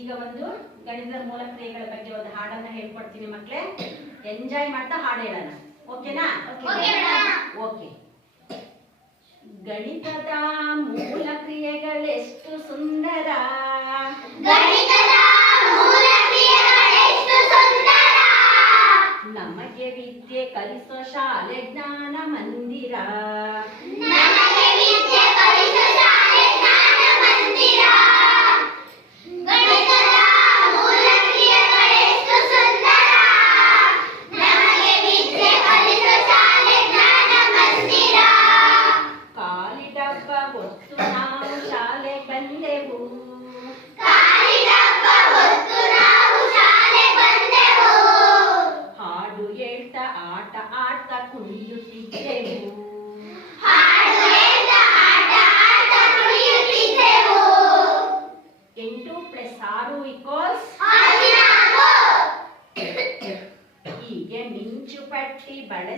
ಈಗ ಒಂದು ಗಣಿತದ ಮೂಲ ಕ್ರಿಯೆಗಳ ಬಗ್ಗೆ ಒಂದು ಹಾಡನ್ನ ಹೇಳ್ಕೊಡ್ತೀನಿ ಮಕ್ಕಳೇ ಎಂಜಾಯ್ ಮಾಡ್ತಾ ಹಾಡು ಹೇಳೋಣ ಓಕೆನಾ ಓಕೆ ಗಣಿತದ ಮೂಲ ಸುಂದರ ಗಣಿತದ ಮೂಲ ಕ್ರಿಯೆಗಳೆಷ್ಟು ಸುಂದರ. ನಮಗೆ ವಿದ್ಯೆ ಕಲಿಸೋ ಶಾಲೆ ಜ್ಞಾನ ಮಂದಿರ.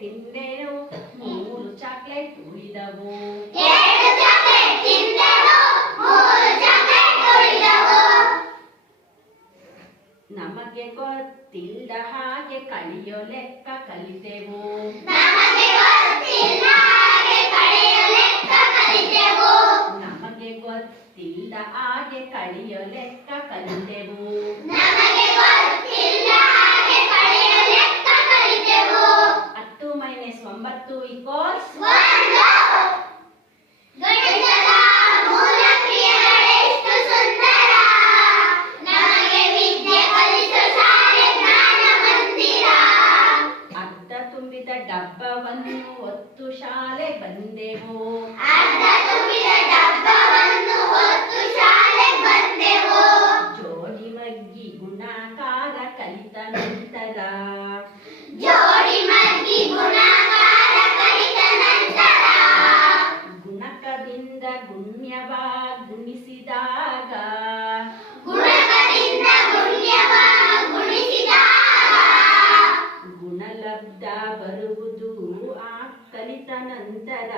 ತಿಂದೆನು ಮೂರು ಚಾಕ್ಲೇಟ್ ಉಳಿದವು. ನಮಗೆ ಗೊತ್ತಿಲ್ಲದ ಹಾಗೆ ಕಲಿಯೋ ಲೆಕ್ಕ ಕಲಿತೆವು. Amém. ಕಲಿತನಂತರ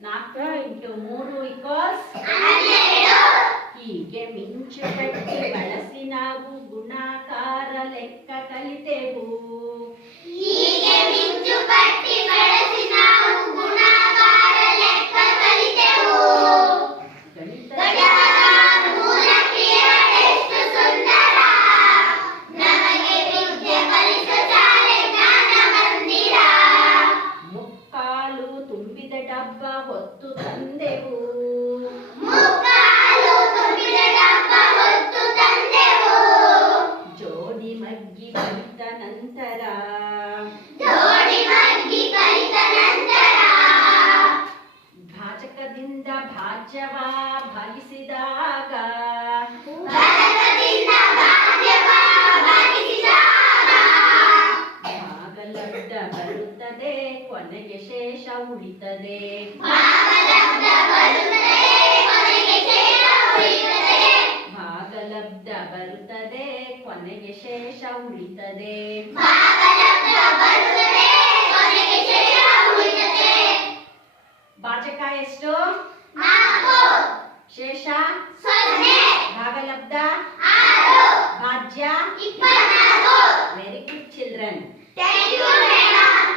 ನಾಲ್ಕು ಇಂಟು ಮೂರು ಇಕೋಸ್ ಹೀಗೆ ಮಿಂಚು ಕಟ್ಟಿ ಬಳಸಿ ನಾವು ಗುಣಾಕಾರ ಲೆಕ್ಕ ಕಲಿತೆವು ಭಾಜ್ಯವ ಭಾಗಿಸಿದಾಗ. ಭಾಗಲಬ್ಧ ಬರುತ್ತದೆ ಕೊನೆಗೆ ಶೇಷ ಉಳಿತದೆ. ಭಾಗಲಬ್ಧ ಬರುತ್ತದೆ ಕೊನೆಗೆ ಶೇಷ ಉಳಿತದೆ. ಲಬ್ಧ ಭಾಜ್ಯ very good children thank you